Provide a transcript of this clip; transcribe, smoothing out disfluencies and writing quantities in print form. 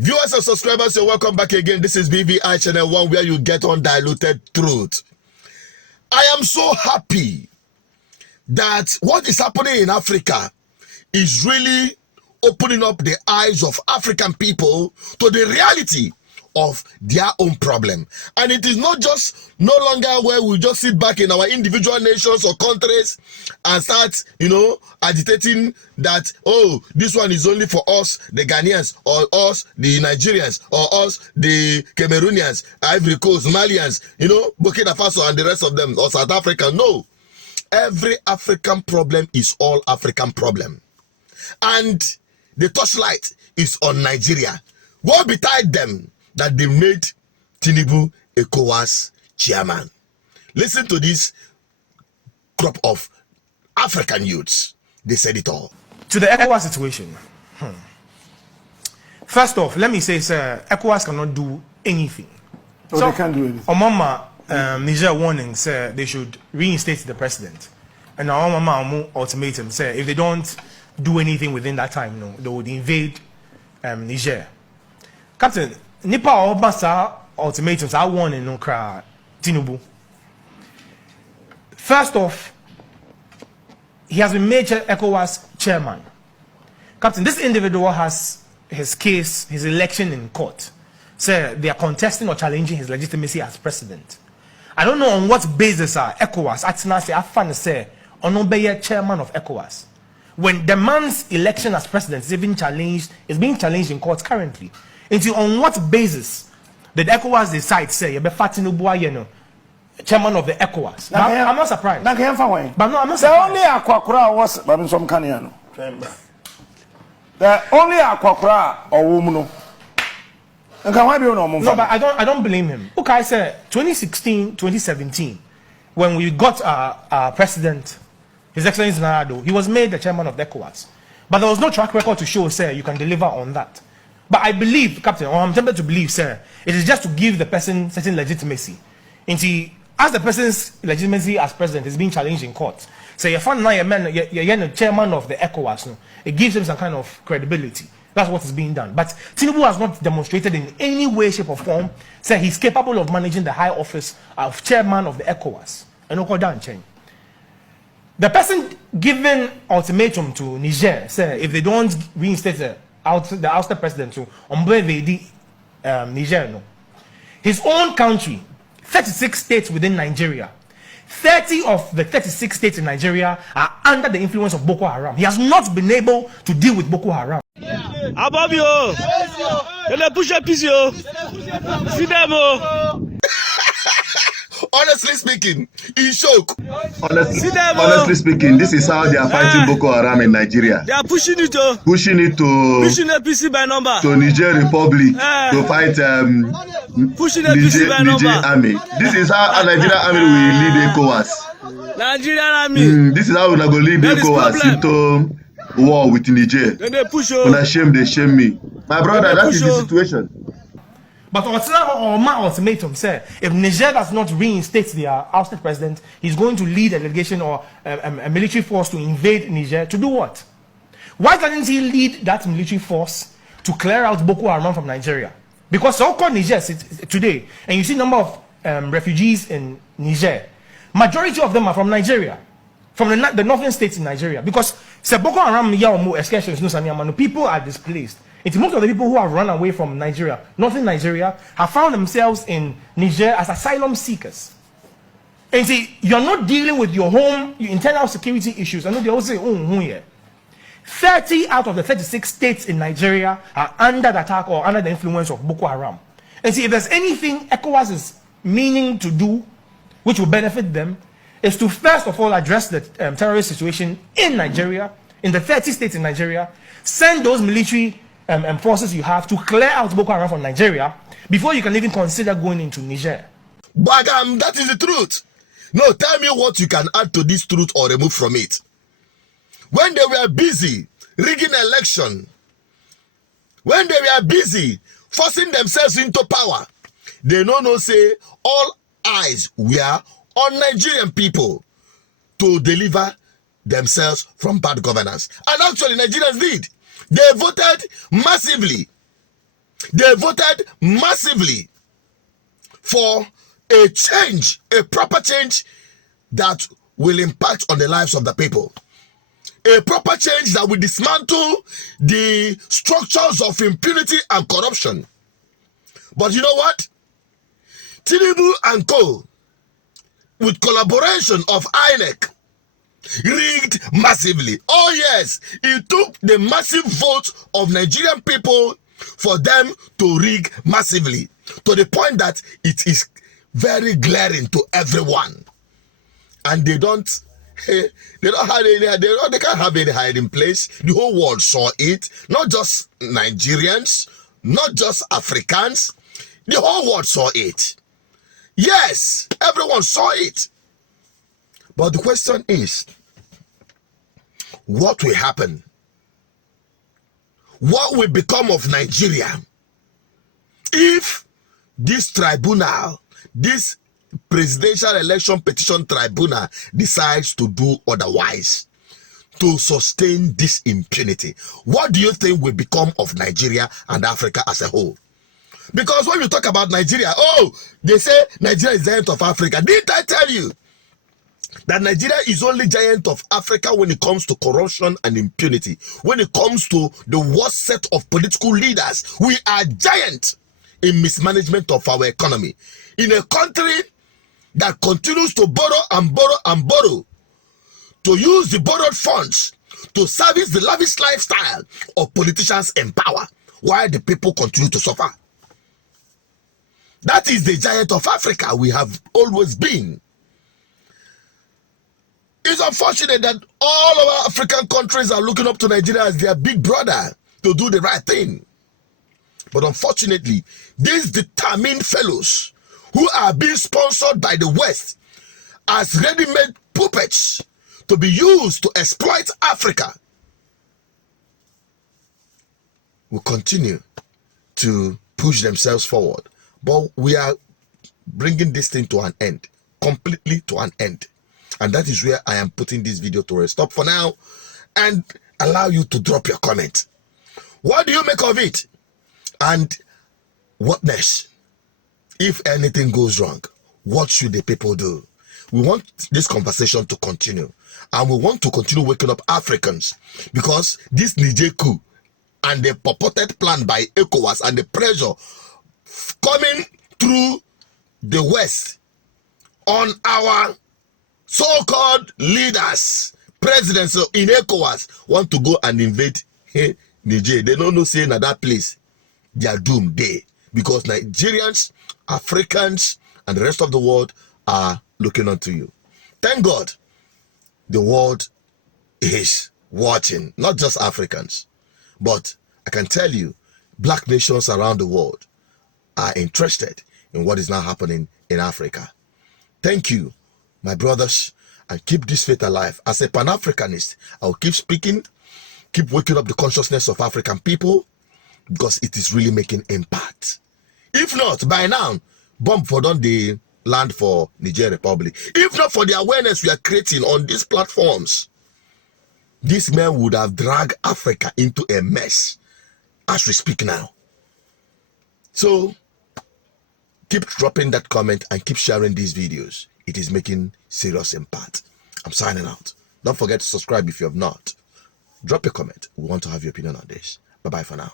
Viewers and subscribers, you're welcome back again. This is BVI Channel 1, where you get undiluted truth. I am so happy that what is happening in Africa is really opening up the eyes of African people to the reality of their own problem. And it is not just no longer where we just sit back in our individual nations or countries and start, agitating that, oh, this one is only for us, the Ghanaians, or us, the Nigerians, or us, the Cameroonians, Ivory Coast, Malians, Burkina Faso and the rest of them, or South Africa. No. Every African problem is all African problem. And the torchlight is on Nigeria. What betide them that they made Tinubu ECOWAS chairman? Listen to this crop of African youths. They said it all. To the ECOWAS situation. First off, let me say, sir, ECOWAS cannot do anything. So they can't do anything. Omama, Niger warning, sir, they should reinstate the president. And now Omama ultimatum, sir, if they don't do anything within that time, they would invade Niger. Captain, Nipa Obasa ultimatums are warning no cry Tinubu. First off, he has been made ECOWAS chairman. Captain, this individual has his case, his election in court. Sir, they are contesting or challenging his legitimacy as president. I don't know on what basis ECOWAS, I find say, Onobeye chairman of ECOWAS. When the man's election as president is being challenged in court currently. Until on what basis did ECOWAS decide, say, you be Tinubu, chairman of the ECOWAS? I'm not surprised. But no, I'm not surprised. The only Aquakura was Babinsom Kanyano. The only Aquakura or woman. No, but I don't blame him. Okay, I said 2016, 2017, when we got our president, His Excellency Naira, he was made the chairman of the ECOWAS. But there was no track record to show, sir, you can deliver on that. But I believe, Captain, or I'm tempted to believe, sir, it is just to give the person certain legitimacy. And see, as the person's legitimacy as president is being challenged in court, so you're the chairman of the ECOWAS, it gives him some kind of credibility. That's what is being done. But Tinubu has not demonstrated in any way, shape, or form, say he's capable of managing the high office of chairman of the ECOWAS. And no down change. The person giving ultimatum to Niger, say if they don't reinstate the ouster president to Niger, no. His own country, 36 states within Nigeria, 30 of the 36 states in Nigeria are under the influence of Boko Haram. He has not been able to deal with Boko Haram. Above you, they push a piece, you see them. Honestly speaking, in shock. Honestly speaking, this is how they are fighting Boko Haram in Nigeria. They are pushing it to a PC by number to Niger Republic to fight pushing a PC by number. Niger army. This is how Nigerian army will lead ECOWAS. Nigerian army. This is how we are going to lead ECOWAS into war with Niger. Then they push when I shame, they shame me. My brother, that is the situation. But my ultimatum said, if Niger does not reinstate their ousted president, he's going to lead a delegation or a military force to invade Niger to do what? Why doesn't he lead that military force to clear out Boko Haram from Nigeria? Because so-called Niger today, and you see number of refugees in Niger, majority of them are from Nigeria, from the northern states in Nigeria. Because Boko Haram, people are displaced. It's most of the people who have run away from Nigeria, northern Nigeria, have found themselves in Niger as asylum seekers. And see, you're not dealing with your home, your internal security issues. I know they all say, yeah. 30 out of the 36 states in Nigeria are under the attack or under the influence of Boko Haram. And see, if there's anything ECOWAS is meaning to do, which will benefit them, is to first of all address the terrorist situation in Nigeria, in the 30 states in Nigeria, send those military forces you have to clear out Boko Haram from Nigeria before you can even consider going into Niger. Bagam, that is the truth. No, tell me what you can add to this truth or remove from it. When they were busy rigging election, when they were busy forcing themselves into power, they no say all eyes were on Nigerian people to deliver themselves from bad governance. And actually, Nigerians did. They voted massively They voted massively for a change, a proper change that will impact on the lives of the people. A proper change that will dismantle the structures of impunity and corruption. But you know what? Tinubu and co, with collaboration of INEC, rigged massively. Oh yes, it took the massive vote of Nigerian people for them to rig massively, to the point that it is very glaring to everyone. And they don't have any, they can't have any hiding place. The whole world saw it, not just Nigerians, not just Africans. The whole world saw it. Yes, everyone saw it. But the question is, what will happen? What will become of Nigeria if this tribunal, this presidential election petition tribunal, decides to do otherwise, to sustain this impunity? What do you think will become of Nigeria and Africa as a whole? Because when you talk about Nigeria, oh, they say Nigeria is the giant of Africa. Didn't I tell you that Nigeria is only giant of Africa when it comes to corruption and impunity? When it comes to the worst set of political leaders, we are giant in mismanagement of our economy. In a country that continues to borrow and borrow and borrow, to use the borrowed funds to service the lavish lifestyle of politicians in power, while the people continue to suffer. That is the giant of Africa we have always been. It's unfortunate that all of our African countries are looking up to Nigeria as their big brother to do the right thing. But unfortunately, these determined fellows who are being sponsored by the West as ready-made puppets to be used to exploit Africa will continue to push themselves forward. But we are bringing this thing to an end, completely to an end. And that is where I am putting this video to a stop for now and allow you to drop your comment. What do you make of it? And what next? If anything goes wrong, what should the people do? We want this conversation to continue. And we want to continue waking up Africans, because this Niger coup and the purported plan by ECOWAS and the pressure coming through the West on our so-called leaders, presidents in ECOWAS, want to go and invade Niger. They don't know saying at that place they are doomed there, because Nigerians, Africans, and the rest of the world are looking onto you. Thank God the world is watching, not just Africans, but I can tell you, black nations around the world are interested in what is now happening in Africa. Thank you, my brothers, and keep this faith alive. As a Pan-Africanist, I will keep speaking, keep waking up the consciousness of African people, because it is really making impact. If not, by now, bomb for done the land for Niger Republic. If not for the awareness we are creating on these platforms, this man would have dragged Africa into a mess as we speak now. So keep dropping that comment and keep sharing these videos. It is making serious impact. I'm signing out. Don't forget to subscribe if you have not. Drop a comment. We want to have your opinion on this. Bye-bye for now.